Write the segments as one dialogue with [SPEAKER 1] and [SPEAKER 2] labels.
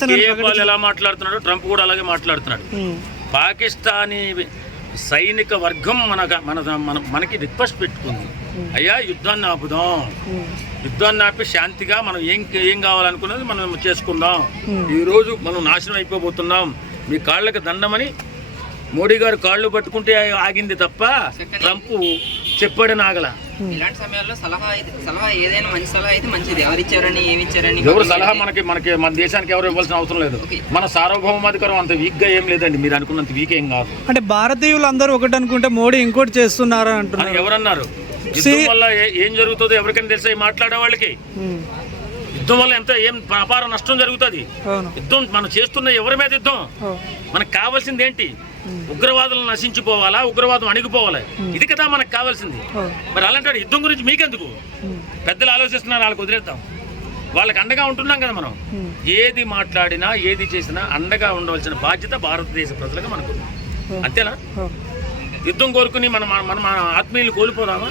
[SPEAKER 1] కేపాల్ ఎలా మాట్లాడుతున్నాడు ట్రంప్ కూడా అలాగే మాట్లాడుతున్నాడు. పాకిస్తానీ సైనిక వర్గం మన మన మన మనకి రిక్వెస్ట్ పెట్టుకుంది. అయ్యా యుద్ధాన్ని ఆపుదాం. యుద్ధాన్ని ఆపి శాంతిగా మనం ఏం ఏం కావాలనుకున్నది మనం చేసుకుందాం. ఈ రోజు మనం నాశనం అయిపోబోతున్నాం. మీ కాళ్ళకి దండమని మోడీ గారు కాళ్ళు పట్టుకుంటే ఆగింది తప్ప ట్రంప్ చెప్పాడని ఆగల
[SPEAKER 2] ఇలాంటి సమయాల్లో సలహా అయితే సలహా ఏదైనా మంచి సలహా అయితే మంచిది. ఎవరు ఇచ్చారని ఏమి ఇచ్చారని
[SPEAKER 1] ఎవరు సలహా మనకి మనకి మన దేశానికి ఎవరు ఇవ్వాల్సిన అవసరం లేదు. మన సార్వభౌమాధికారం అంత వీక్గా ఏం లేదండి. మీరు అనుకున్నంత వీక్ ఏం కాదు.
[SPEAKER 3] అంటే భారతీయులు అందరూ ఒకటి అనుకుంటే మోడీ ఇంకోటి చేస్తున్నారా అంటున్నారు.
[SPEAKER 1] ఎవరన్నారు? వల్ల ఏ- జరుగుతుందో ఎవరికైనా తెలుసా? మాట్లాడే వాళ్ళకి. యుద్ధం వల్ల ఎంత ఏం అపార నష్టం జరుగుతుంది. యుద్ధం మనం చేస్తున్న ఎవరి మీద యుద్ధం? మనకు కావాల్సింది ఏంటి? ఉగ్రవాదులను నశించిపోవాలా? ఉగ్రవాదం అణిగిపోవాలా? ఇది కదా మనకు కావాల్సింది. మరి అలాంటి యుద్ధం గురించి మీకెందుకు? పెద్దలు ఆలోచిస్తున్నారు వాళ్ళకి వదిలేద్దాం. వాళ్ళకి అండగా ఉంటున్నాం కదా మనం. ఏది మాట్లాడినా ఏది చేసినా అండగా ఉండవలసిన బాధ్యత భారతదేశ ప్రజలకు మనకు. అంతేనా? యుద్ధం కోరుకుని మనం మనం మన ఆత్మీయులు కోల్పోదామా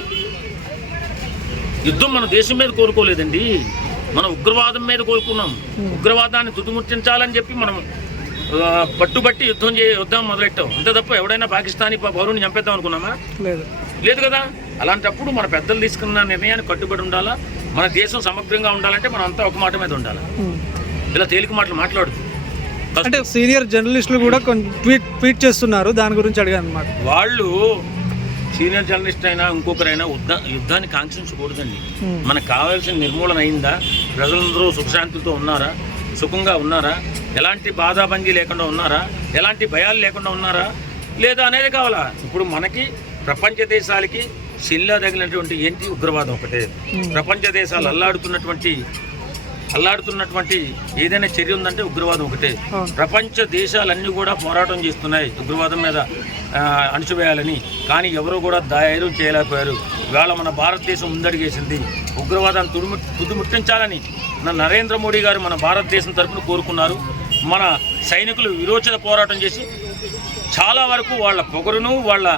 [SPEAKER 1] యుద్ధం మన దేశం మీద కోరుకోలేదండి. మనం ఉగ్రవాదం మీద కోరుకున్నాం. ఉగ్రవాదాన్ని తుదిముట్టించాలని చెప్పి మనం పట్టుబట్టి యుద్ధం చే యుద్ధం మొదలెట్టాం. అంతే తప్ప ఎవడైనా పాకిస్తానీ పౌరుని చంపేద్దాం అనుకున్నామా?
[SPEAKER 3] లేదు.
[SPEAKER 1] లేదు కదా? అలాంటప్పుడు మన పెద్దలు తీసుకున్న నిర్ణయానికి కట్టుబడి ఉండాలా? మన దేశం సమగ్రంగా ఉండాలంటే మనం అంతా ఒక మాట మీద ఉండాలి. ఇలా తేలిక మాటలు మాట్లాడు.
[SPEAKER 3] అంటే సీనియర్ జర్నలిస్టులు కూడా కొంచెం ట్వీట్ ట్వీట్ చేస్తున్నారు. దాని గురించి అడిగాను అనమాట
[SPEAKER 1] వాళ్ళు సీనియర్ జర్నలిస్ట్ అయినా ఇంకొకరైనా యుద్ధ యుద్ధాన్ని కాంక్షించకూడదండి. మనకు కావాల్సిన నిర్మూలన అయిందా? ప్రజలందరూ సుఖశాంతితో ఉన్నారా? సుఖంగా ఉన్నారా? ఎలాంటి బాధాబందీ లేకుండా ఉన్నారా? ఎలాంటి భయాలు లేకుండా ఉన్నారా? లేదా అనేది కావాలా? ఇప్పుడు మనకి ప్రపంచ దేశాలకి శిల్లా తగిలినటువంటి ఏంటి ఉగ్రవాదం ఒకటే. ప్రపంచ దేశాలు అల్లాడుతున్నటువంటి అల్లాడుతున్నటువంటి ఏదైనా చర్య ఉందంటే ఉగ్రవాదం ఒకటే. ప్రపంచ దేశాలన్నీ కూడా పోరాటం చేస్తున్నాయి ఉగ్రవాదం మీద అణచివేయాలని. కానీ ఎవరు కూడా ధైర్యం చేయలేకపోయారు. ఇవాళ మన భారతదేశం ముందడిగేసింది. ఉగ్రవాదాన్ని తుడిము తుదిముట్టించాలని మన నరేంద్ర మోడీ గారు మన భారతదేశం తరపున కోరుకున్నారు. మన సైనికులు విరోచన పోరాటం చేసి చాలా వరకు వాళ్ళ పొగరును వాళ్ళ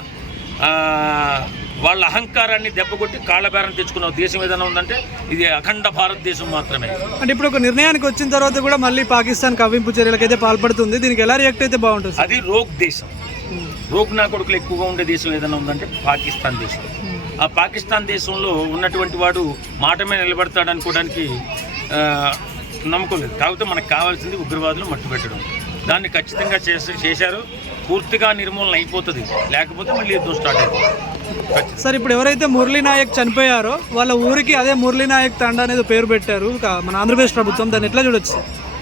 [SPEAKER 1] వాళ్ళ అహంకారాన్ని దెబ్బకొట్టి కాళ్ళబేరం తెచ్చుకున్న దేశం ఏదైనా ఉందంటే ఇది అఖండ భారతదేశం మాత్రమే.
[SPEAKER 3] అంటే ఇప్పుడు ఒక నిర్ణయానికి వచ్చిన తర్వాత కూడా మళ్ళీ పాకిస్తాన్ కవ్వింపు చర్యలకైతే పాల్పడుతుంది. దీనికి ఎలా రియాక్ట్ అయితే బాగుంటుంది?
[SPEAKER 1] అది రోగ్ దేశం. రోగ్ నా కొడుకులు ఎక్కువగా ఉండే దేశం ఏదైనా ఉందంటే పాకిస్తాన్ దేశం.
[SPEAKER 3] ఉమ్,
[SPEAKER 1] ఆ పాకిస్తాన్ దేశంలో ఉన్నటువంటి వాడు మాట మీద నిలబడతాడు అనుకోవడానికి నమ్మకం లేదు. కాకపోతే మనకు కావాల్సింది ఉగ్రవాదులు మట్టు పెట్టడం దాన్ని ఖచ్చితంగా చేశారు. పూర్తిగా నిర్మూలన అయిపోతుంది. లేకపోతే మళ్ళీ యుద్ధం స్టార్ట్ అవుతుంది ఖచ్చితంగా.
[SPEAKER 3] సార్ ఇప్పుడు ఎవరైతే మురళీ నాయక్ చనిపోయారో వాళ్ళ ఊరికి అదే మురళీ నాయక్ తండా అనేది పేరు పెట్టారు. మన ఆంధ్రప్రదేశ్ ప్రభుత్వం దాన్ని ఎట్లా చూడొచ్చు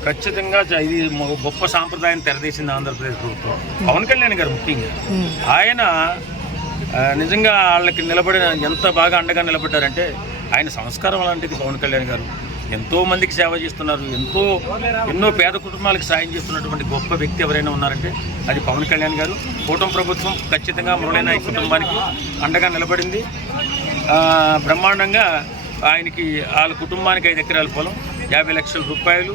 [SPEAKER 1] ఖచ్చితంగా ఇది గొప్ప సాంప్రదాయం తెరదీసింది ఆంధ్రప్రదేశ్ ప్రభుత్వం. పవన్ కళ్యాణ్ గారు ముఖ్యంగా. ఆయన నిజంగా వాళ్ళకి నిలబడిన ఎంత బాగా అండగా నిలబడ్డారంటే ఆయన సంస్కారం అలాంటిది పవన్ కళ్యాణ్ గారు. ఎంతో మందికి సేవ చేస్తున్నారు ఎంతో ఎన్నో పేద కుటుంబాలకు సాయం చేస్తున్నటువంటి గొప్ప వ్యక్తి ఎవరైనా ఉన్నారంటే అది పవన్ కళ్యాణ్ గారు. కూటమి ప్రభుత్వం ఖచ్చితంగా మురళీనాయ్ కుటుంబానికి అండగా నిలబడింది. బ్రహ్మాండంగా ఆయనకి వాళ్ళ కుటుంబానికి ఐదు ఎకరాల పొలం యాభై లక్షల రూపాయలు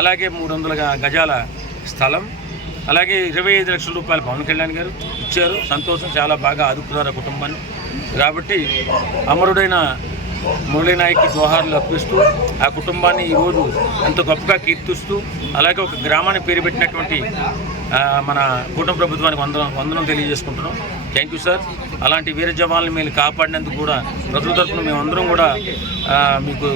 [SPEAKER 1] అలాగే మూడు వందల గజాల స్థలం అలాగే ఇరవై ఐదు లక్షల రూపాయలు పవన్ కళ్యాణ్ గారు ఇచ్చారు. సంతోషం చాలా బాగా ఆదుకున్నారు ఆ కుటుంబాన్ని. కాబట్టి అమరుడైన మురళీనాయక్కి జోహార్లు అర్పిస్తూ ఆ కుటుంబాన్ని ఈరోజు ఎంతో గొప్పగా కీర్తిస్తూ అలాగే ఒక గ్రామాన్ని పేరు పెట్టినటువంటి మన కుటుంబ ప్రభుత్వానికి వందనం వందనం తెలియజేసుకుంటున్నాం. థ్యాంక్ యూ సార్ అలాంటి వీర జవాన్లు మీరు కాపాడినందుకు కూడా ప్రజల తరఫున మేమందరం కూడా మీకు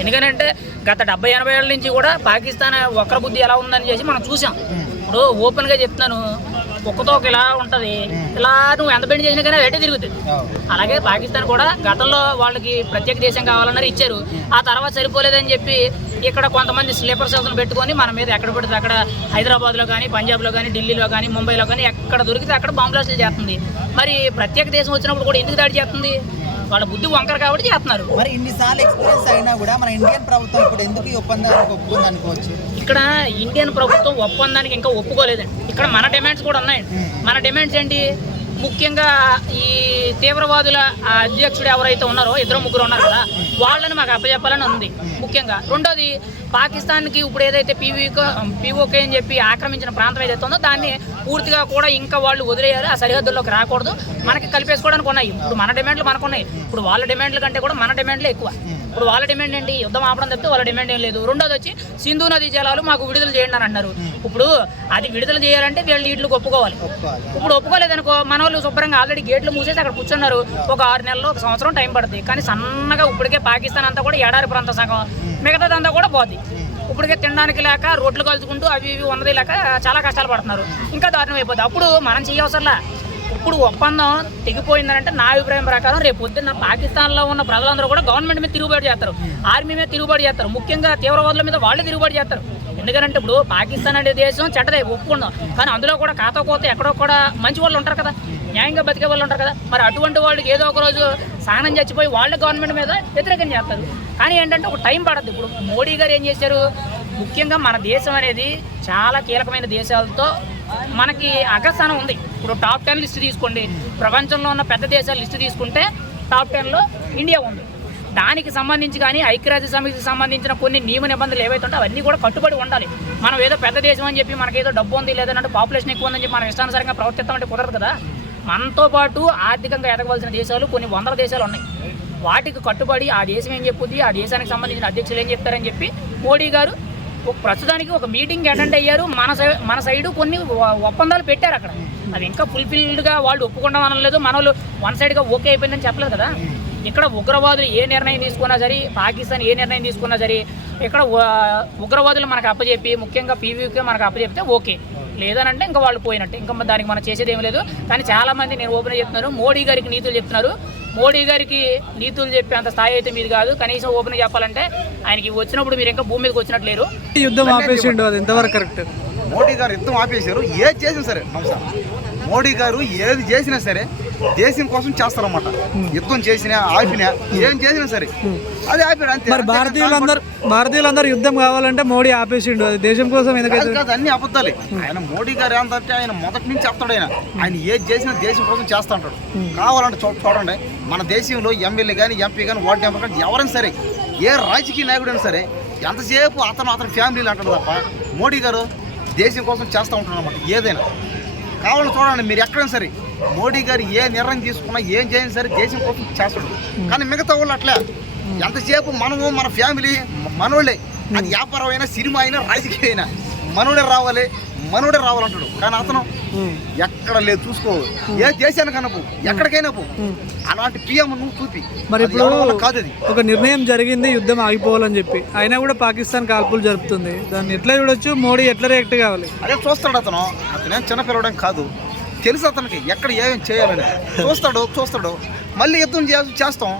[SPEAKER 4] ఎందుకంటే గత డెబ్బై ఎనభై ఏళ్ళ నుంచి కూడా పాకిస్తాన్ వక్ర బుద్ధి ఎలా ఉందని చేసి మనం చూసాం. ఇప్పుడు ఓపెన్గా చెప్తున్నాను. కుక్కతో ఒక ఇలా ఉంటుంది ఇలా నువ్వు ఎంత బెండ్ చేసినా కానీ అదే తిరుగుతుంది. అలాగే పాకిస్తాన్ కూడా గతంలో వాళ్ళకి ప్రత్యేక దేశం కావాలన్నారు ఇచ్చారు. ఆ తర్వాత సరిపోలేదని చెప్పి ఇక్కడ కొంతమంది స్లీపర్ సెల్స్ని పెట్టుకొని మన మీద ఎక్కడ పడితే అక్కడ హైదరాబాద్లో కానీ పంజాబ్లో కానీ ఢిల్లీలో కానీ ముంబైలో కానీ ఎక్కడ దొరికితే అక్కడ బాంబు బ్లాస్టులు చేస్తుంది. మరి ప్రత్యేక దేశం వచ్చినప్పుడు కూడా ఎందుకు దాడి చేస్తుంది? వాళ్ళ బుద్ధి వంకర కాబట్టి చేస్తున్నారు.
[SPEAKER 5] మరి ఇన్నిసార్లు ఎక్స్పీరియన్స్ అయినా కూడా మన ఇండియన్ ప్రభుత్వం ఇప్పుడు ఎందుకు ఈ ఒప్పందానికి ఒప్పుకుంది అనుకోవచ్చు
[SPEAKER 4] ఇక్కడ ఇండియన్ ప్రభుత్వం ఒప్పందానికి ఇంకా ఒప్పుకోలేదండి ఇక్కడ మన డిమాండ్స్ కూడా ఉన్నాయండి మన డిమాండ్స్ ఏంటి? ముఖ్యంగా ఈ తీవ్రవాదుల ఆ అధ్యక్షుడు ఎవరైతే ఉన్నారో ఇద్దరు ముగ్గురు ఉన్నారు కదా వాళ్ళని మాకు అప్పచెప్పాలని ఉంది. ముఖ్యంగా. రెండోది పాకిస్తాన్కి ఇప్పుడు ఏదైతే పీవీకో పీఓకే అని చెప్పి ఆక్రమించిన ప్రాంతం ఏదైతే ఉందో దాన్ని పూర్తిగా కూడా ఇంకా వాళ్ళు వదిలేయాలి. ఆ సరిహద్దుల్లోకి రాకూడదు. మనకి కలిపేసుకోవడానికి ఉన్నాయి. ఇప్పుడు మన డిమాండ్లు మనకు ఉన్నాయి. ఇప్పుడు వాళ్ళ డిమాండ్ల కంటే కూడా మన డిమాండ్లే ఎక్కువ. ఇప్పుడు వాళ్ళ డిమాండ్ ఏంటి? యుద్ధం ఆపడం తప్పితే వాళ్ళ డిమాండ్ ఏం లేదు. రెండోది వచ్చి సింధు నది జలాలు మాకు విడుదల చేయండి అని అన్నారు ఇప్పుడు అది విడుదల చేయాలంటే వీళ్ళు నీళ్ళు ఒప్పుకోవాలి
[SPEAKER 5] ఒప్పుకోవాలి
[SPEAKER 4] ఇప్పుడు ఒప్పుకోలేదనుకో మన వాళ్ళు శుభ్రంగా ఆల్రెడీ గేట్లు మూసేసి అక్కడ కూర్చున్నారు. ఒక ఆరు నెలలు ఒక సంవత్సరం టైం పడుతుంది కానీ సన్నగా ఇప్పటికే పాకిస్తాన్ అంతా కూడా ఎడారి ప్రాంత సగం. మిగతాదంతా కూడా పోద్ది. ఇప్పటికే తినడానికి లేక రోడ్లు కలుచుకుంటూ అవి ఇవి ఉన్నది లేక చాలా కష్టాలు పడుతున్నారు. ఇంకా దారుణం అయిపోతుంది అప్పుడు మనం చేయవసరంలా. ఇప్పుడు ఒప్పందం తెగిపోయిందంటే నా అభిప్రాయం ప్రకారం రేపు పొద్దున్న పాకిస్తాన్లో ఉన్న ప్రజలందరూ కూడా గవర్నమెంట్ మీద తిరుగుబాటు చేస్తారు. ఆర్మీ మీద తిరుగుబాటు చేస్తారు. ముఖ్యంగా తీవ్రవాదుల మీద వాళ్ళే తిరుగుబాటు చేస్తారు. ఎందుకంటే ఇప్పుడు పాకిస్తాన్ అనే దేశం చెడ్డదే ఒప్పుకుందాం. కానీ అందులో కూడా కాతో కోత ఎక్కడో కూడా మంచి వాళ్ళు ఉంటారు కదా. న్యాయంగా బతికే వాళ్ళు ఉంటారు కదా. మరి అటువంటి వాళ్ళకి ఏదో ఒక రోజు సహనం చచ్చిపోయి వాళ్ళ గవర్నమెంట్ మీద వ్యతిరేకం చేస్తారు. కానీ ఏంటంటే ఒక టైం పడద్దు. ఇప్పుడు మోడీ గారు ఏం చేశారు? ముఖ్యంగా మన దేశం అనేది చాలా కీలకమైన దేశాలతో మనకి అగ్రస్థానం ఉంది. ఇప్పుడు టాప్ టెన్ లిస్ట్ తీసుకోండి. ప్రపంచంలో ఉన్న పెద్ద దేశాల లిస్ట్ తీసుకుంటే టాప్ టెన్లో ఇండియా ఉంది. దానికి సంబంధించి కానీ ఐక్యరాజ్య సమితికి సంబంధించిన కొన్ని నియమ నిబంధనలు ఏవైతే ఉంటే అవన్నీ కూడా కట్టుబడి ఉండాలి. మనం ఏదో పెద్ద దేశం అని చెప్పి మనకేదో డబ్బు ఉంది లేదంటే పాపులేషన్ ఎక్కువ ఉందని చెప్పి మనం ఇష్టానుసారంగా ప్రవర్తిస్తామంటే కుదరదు కదా. మనతో పాటు ఆర్థికంగా ఎదగవలసిన దేశాలు కొన్ని వందల దేశాలు ఉన్నాయి. వాటికి కట్టుబడి ఆ దేశం ఏం చెప్పుద్ది? ఆ దేశానికి సంబంధించిన అధ్యక్షులు ఏం చెప్తారని చెప్పి మోడీ గారు ఒక ప్రస్తుతానికి ఒక మీటింగ్ అటెండ్ అయ్యారు. మన సై మన సైడు కొన్ని ఒప్పందాలు పెట్టారు అక్కడ. అది ఇంకా ఫుల్ఫిల్డ్గా వాళ్ళు ఒప్పుకుండా అనలేదు. మన వాళ్ళు వన్ సైడ్గా ఓకే అయిపోయిందని చెప్పలేదు కదా. ఇక్కడ ఉగ్రవాదులు ఏ నిర్ణయం తీసుకున్నా సరే పాకిస్తాన్ ఏ నిర్ణయం తీసుకున్నా సరే ఇక్కడ ఉగ్రవాదులు మనకు అప్పచెప్పి ముఖ్యంగా పీవీకే మనకు అప్పచెప్తే ఓకే. లేదనంటే ఇంకా వాళ్ళు పోయినట్టే. ఇంకా దానికి మనం చేసేది ఏం లేదు. కానీ చాలా మంది నేను ఓపెన్ చెప్తున్నారు మోడీ గారికి నీతులు చెప్తున్నారు. మోడీ గారికి నీతులు చెప్పే అంత స్థాయి అయితే మీది కాదు. కనీసం ఓపెన్ చెప్పాలంటే ఆయనకి వచ్చినప్పుడు మీరు ఇంకా భూమి మీదకి వచ్చినట్లు లేరు
[SPEAKER 3] ఈ యుద్ధం ఆపేసిండు అది ఎంతవరకు కరెక్ట్?
[SPEAKER 6] మోడీ గారు యుద్ధం ఆపేశారు. ఏది చేసినా సరే. మోడీ గారు ఏది చేసినా సరే దేశం కోసం చేస్తారన్నమాట. యుద్ధం చేసినా ఆపినా ఏం చేసినా సరే. అది ఆపారు అంతే.
[SPEAKER 3] మరి భారతీయులందరూ భారతీయులందరూ యుద్ధం కావాలంటే మోడీ ఆపేసిండు. అది దేశం కోసం
[SPEAKER 6] కాదు అన్ని అబద్ధాలే. ఆయన మోడీ గారు ఏంటంటే ఆయన మొదటి నుంచి చెప్తాడు ఆయన. ఆయన ఏది చేసినా దేశం కోసం చేస్తా ఉంటాడు కావాలంటే చూ చూడండి మన దేశంలో ఎమ్మెల్యే కానీ ఎంపీ కానీ వార్డు మెంబర్ కానీ ఎవరైనా సరే ఏ రాజకీయ నాయకుడైనా సరే ఎంతసేపు అతను అతని ఫ్యామిలీలు అంటాడు తప్ప మోడీ గారు దేశం కోసం చేస్తూ ఉంటాడు అనమాట ఏదైనా. కావాలని చూడండి మీరు ఎక్కడైనా సరే మోడీ గారు ఏ నిర్ణయం తీసుకున్నా ఏం చేసినా సరే దేశం కోసం చేస్తాడు. కానీ మిగతా వాళ్ళు అట్లా. ఎంతసేపు మనము మన ఫ్యామిలీ మనోళ్ళే. అది వ్యాపారం అయినా సినిమా అయినా రాజకీయ అయినా. మనోడే రావాలి మనోడే రావాలంటాడు. కానీ అతను ఎక్కడ లేదు చూసుకో. ఏ దేశానికి అనపు ఎక్కడికైనా పో. అలాంటి పిఎం నువ్వు చూపి.
[SPEAKER 3] మరి ఇప్పుడు
[SPEAKER 6] కాదు అది.
[SPEAKER 3] ఒక నిర్ణయం జరిగింది యుద్ధం ఆగిపోవాలని చెప్పి. అయినా కూడా పాకిస్తాన్ కాల్పులు జరుపుతుంది. దాన్ని ఎట్లా చూడొచ్చు? మోడీ ఎట్లా రియాక్ట్ కావాలి?
[SPEAKER 6] అదే చూస్తాడు అతను. అతనేం చిన్నపిల్లడం కాదు. తెలుసు అతనికి ఎక్కడ ఏమేమి చేయాలని. చూస్తాడు చూస్తాడు. మళ్ళీ యుద్ధం చేస్తాం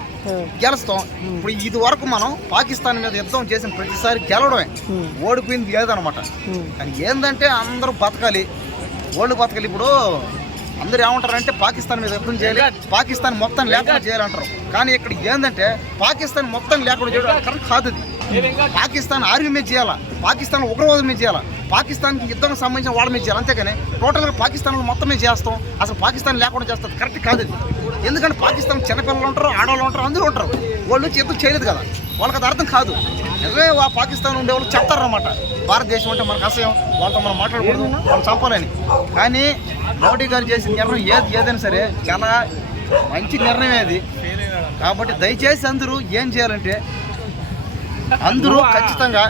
[SPEAKER 6] గెలుస్తాం. ఇప్పుడు ఇది వరకు మనం పాకిస్తాన్ మీద యుద్ధం చేసిన ప్రతిసారి గెలవడమే. ఓడిపోయింది లేదనమాట కానీ ఏంటంటే అందరూ బతకాలి. ఓళ్ళు బతకాలి. ఇప్పుడు అందరూ ఏమంటారంటే పాకిస్తాన్ మీద యుద్ధం చేయాలి. పాకిస్తాన్ మొత్తం లేకుండా చేయాలంటారు. కానీ ఇక్కడ ఏంటంటే పాకిస్తాన్ మొత్తం లేకుండా చేయడం కరెక్ట్ కాదు పాకిస్తాన్ ఆర్మీ మీద చేయాలా? పాకిస్తాన్ ఉగ్రవాదం మీద చేయాలా? పాకిస్తాన్కి యుద్ధం సంబంధించిన వాళ్ళ మీద చేయాలి. అంతేగాని టోటల్గా పాకిస్తాన్ మొత్తం మీద చేస్తాం. అసలు పాకిస్తాన్ లేకుండా చేస్తుంది. కరెక్ట్ కాదు ఎందుకంటే పాకిస్తాన్ చిన్నపిల్లలు ఉంటారు ఆడవాళ్ళు ఉంటారు అందరూ ఉంటారు. వాళ్ళు వచ్చి యుద్ధం చేయలేదు కదా. వాళ్ళకి అది అర్థం కాదు. నిజమే ఆ పాకిస్తాన్ ఉండే వాళ్ళు చెప్తారన్నమాట భారతదేశం అంటే మనకు అసహ్యం. వాళ్ళతో మనం మాట్లాడకూడదు. మనం చంపాలని. కానీ మోడీ గారు చేసిన నిర్ణయం ఏది ఏదైనా సరే చాలా మంచి నిర్ణయం అది. కాబట్టి దయచేసి అందరూ ఏం చేయాలంటే అందరూ ఖచ్చితంగా